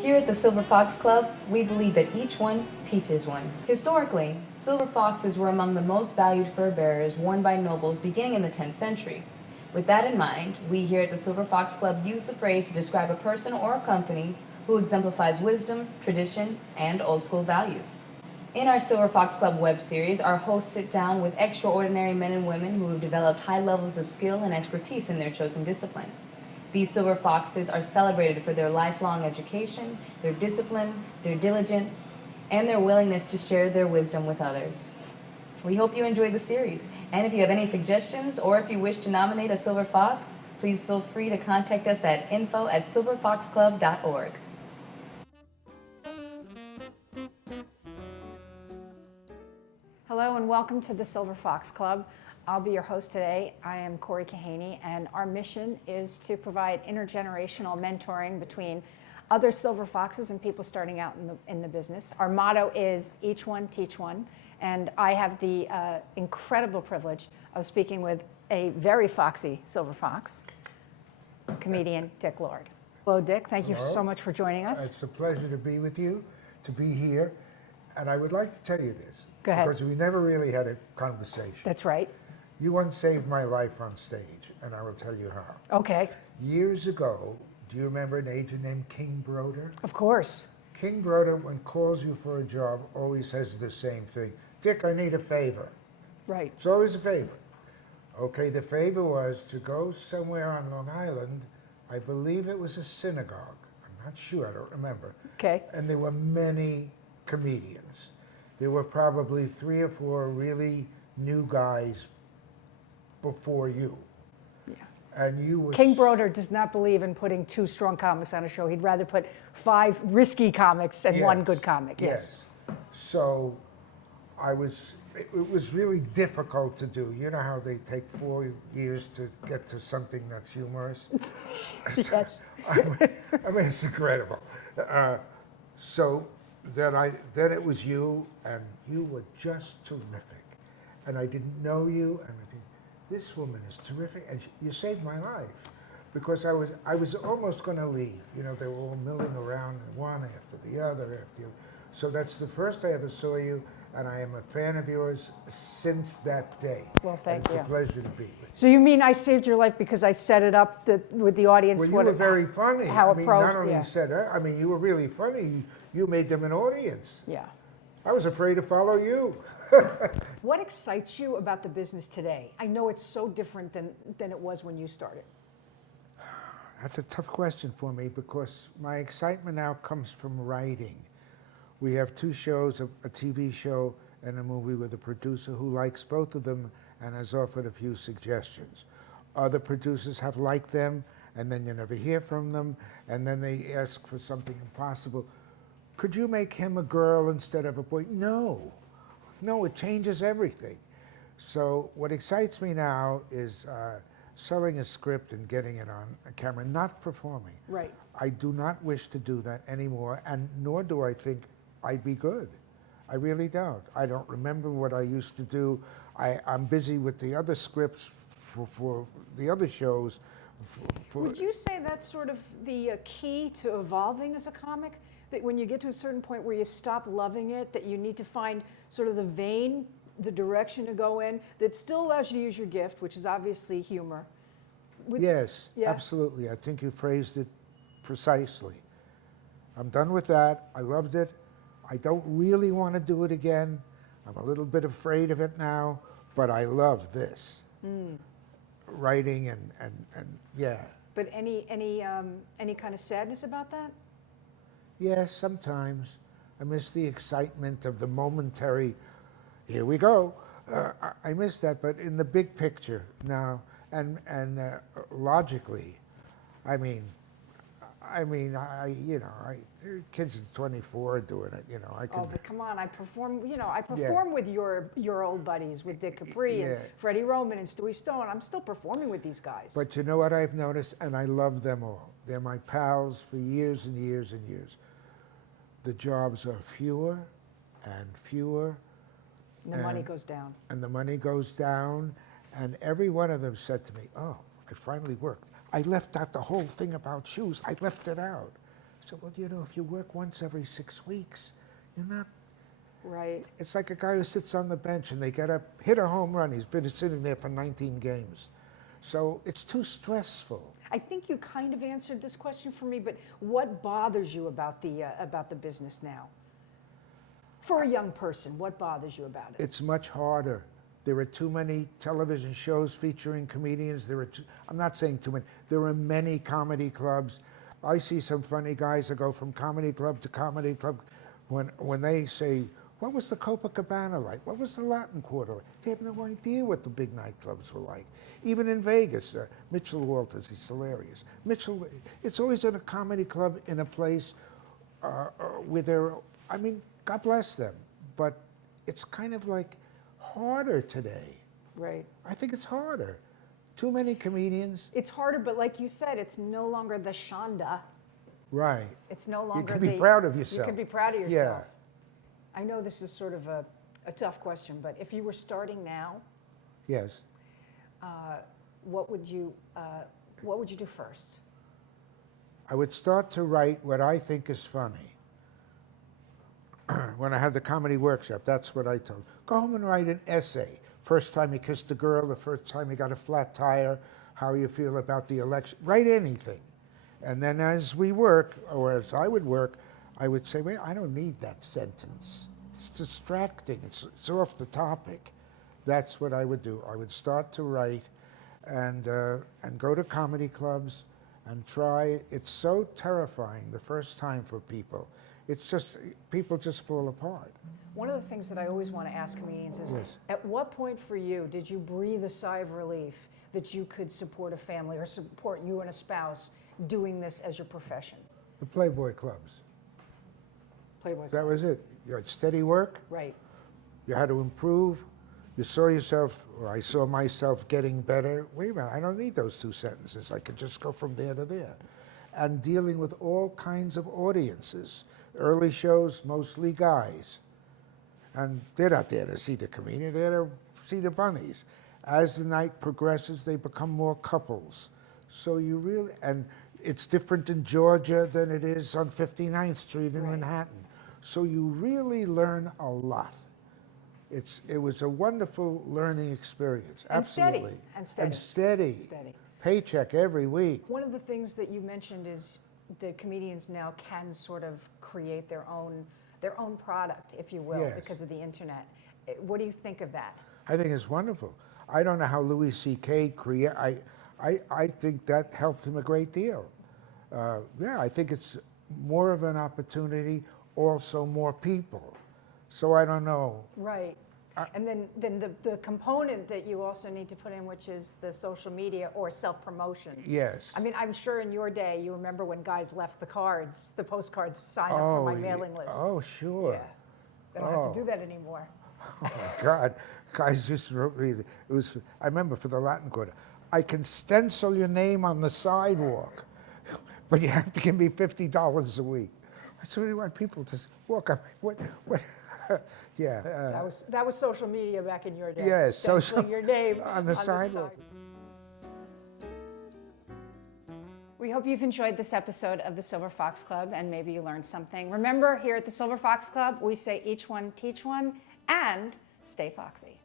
Here at the Silver Fox Club, we believe that each one teaches one. Historically, silver foxes were among the most valued fur bearers worn by nobles beginning in the 10th century. With that in mind, we here at the Silver Fox Club use the phrase to describe a person or a company who exemplifies wisdom, tradition, and old school values. In our Silver Fox Club web series, our hosts sit down with extraordinary men and women who have developed high levels of skill and expertise in their chosen discipline. These silver foxes are celebrated for their lifelong education, their discipline, their diligence, and their willingness to share their wisdom with others. We hope you enjoy the series, and if you have any suggestions or if you wish to nominate a silver fox, please feel free to contact us at info@silverfoxclub.org. Hello and welcome to the Silver Fox Club. I'll be your host today. I am Corey Kahaney, and our mission is to provide intergenerational mentoring between other silver foxes and people starting out in the business. Our motto is each one teach one, and I have the incredible privilege of speaking with a very foxy silver fox, comedian Dick Lord. Hello, Dick. Thank you so much for joining us. It's a pleasure to be with you, to be here, and I would like to tell you this. Go ahead. Because we never really had a conversation. That's right. You once saved my life on stage, and I will tell you how. Okay. Years ago, do you remember an agent named King Broder? Of course. King Broder, when calls you for a job, always says the same thing. Dick, I need a favor. Right. It's always a favor. Okay, the favor was to go somewhere on Long Island. I believe it was a synagogue. I'm not sure, I don't remember. Okay. And there were many comedians. There were probably 3 or 4 really new guys before you. Yeah. And you were King Broder does not believe in putting 2 strong comics on a show. He'd rather put 5 risky comics and 1 good comic. Yes. So it was really difficult to do. You know how they take 4 years to get to something that's humorous? Yes. I mean, it's incredible. So then it was you, and you were just terrific. And I didn't know you, and I think, this woman is terrific, and you saved my life. Because I was almost going to leave. You know, they were all milling around, one after the other, after the other. So that's the first I ever saw you, and I am a fan of yours since that day. Well, thank you. It's a pleasure to be with you. So you mean I saved your life because I set it up with the audience? Well, you were very funny. How I mean, not only yeah. said that, I mean, you were really funny. You made them an audience. Yeah. I was afraid to follow you. What excites you about the business today? I know it's so different than it was when you started. That's a tough question for me because my excitement now comes from writing. We have 2 shows, a TV show and a movie with a producer who likes both of them and has offered a few suggestions. Other producers have liked them, and then you never hear from them, and then they ask for something impossible. Could you make him a girl instead of a boy? No, it changes everything. So what excites me now is selling a script and getting it on a camera, not performing. Right. I do not wish to do that anymore, and nor do I think I'd be good. I really don't. I don't remember what I used to do. I'm busy with the other scripts for the other shows. Would you say that's sort of the key to evolving as a comic? That when you get to a certain point where you stop loving it, that you need to find sort of the vein, the direction to go in, that still allows you to use your gift, which is obviously humor. Yes, Yeah. absolutely. I think you phrased it precisely. I'm done with that. I loved it. I don't really want to do it again. I'm a little bit afraid of it now, but I love this. Writing and yeah. But any kind of sadness about that? Yes, sometimes. I miss the excitement of the momentary, here we go. I miss that, but in the big picture now, and logically, kids at 24 are doing it, I can. Oh, but come on, I perform with your old buddies, with Dick Capri and Yeah. Freddie Roman and Stewie Stone. I'm still performing with these guys. But you know what I've noticed, and I love them all. They're my pals for years and years and years. The jobs are fewer and fewer. And the money goes down. And the money goes down, and every one of them said to me, oh, I finally worked. I left out the whole thing about shoes. I left it out. I said, well, you know, if you work once every 6 weeks, you're not. Right. It's like a guy who sits on the bench and they get up, hit a home run. He's been sitting there for 19 games. So it's too stressful. I think you kind of answered this question for me, but what bothers you about the business now? For a young person, what bothers you about it? It's much harder. There are too many television shows featuring comedians. I'm not saying too many. There are many comedy clubs. I see some funny guys that go from comedy club to comedy club. When they say, what was the Copacabana like? What was the Latin Quarter like? They have no idea what the big nightclubs were like. Even in Vegas, Mitchell Walters, he's hilarious. Mitchell, it's always in a comedy club in a place where they're, I mean, God bless them, but it's kind of like harder today. Right. I think it's harder. Too many comedians. It's harder, but like you said, it's no longer the Shonda. Right. It's no longer you can be proud of yourself. You can be proud of yourself. Yeah. I know this is sort of a tough question, but if you were starting now, Yes. what would you do first? I would start to write what I think is funny. When I had the comedy workshop, that's what I told. Go home and write an essay. First time you kissed a girl, the first time you got a flat tire, how you feel about the election. Write anything. And then as we work, or as I would work, I would say, wait, I don't need that sentence. It's distracting. It's off the topic. That's what I would do. I would start to write and go to comedy clubs and try. It's so terrifying the first time for people. It's just, people just fall apart. One of the things that I always want to ask comedians is, Yes. at what point for you did you breathe a sigh of relief that you could support a family or support you and a spouse doing this as your profession? The Playboy clubs. Playboy. That was it. You had steady work. Right. You had to improve. You saw yourself, or I saw myself getting better. Wait a minute, I don't need those two sentences. I could just go from there to there. And dealing with all kinds of audiences. Early shows, mostly guys. And they're not there to see the comedian, they're there to see the bunnies. As the night progresses, they become more couples. So you really, and it's different in Georgia than it is on 59th Street in Manhattan. So you really learn a lot. It was a wonderful learning experience, And steady. absolutely. And steady. And steady. Steady. Paycheck every week. One of the things that you mentioned is that comedians now can sort of create their own product, if you will, Yes. because of the internet. What do you think of that? I think it's wonderful. I don't know how Louis C.K. I think that helped him a great deal. Yeah, I think it's more of an opportunity, also more people. So I don't know. Right. And then the component that you also need to put in, which is the social media or self-promotion. Yes. I mean, I'm sure in your day, you remember when guys left the cards, the postcards, sign up for my mailing list. Oh, sure. Yeah. They don't have to do that anymore. Oh, my God. Guys just wrote me, I remember for the Latin Quarter, I can stencil your name on the sidewalk, but you have to give me $50 a week. I said, what do you want people to walk up? What? Yeah. That was social media back in your day. Yes, Stenciling your name on the sidewalk. We hope you've enjoyed this episode of the Silver Fox Club and maybe you learned something. Remember, here at the Silver Fox Club, we say each one teach one and stay foxy.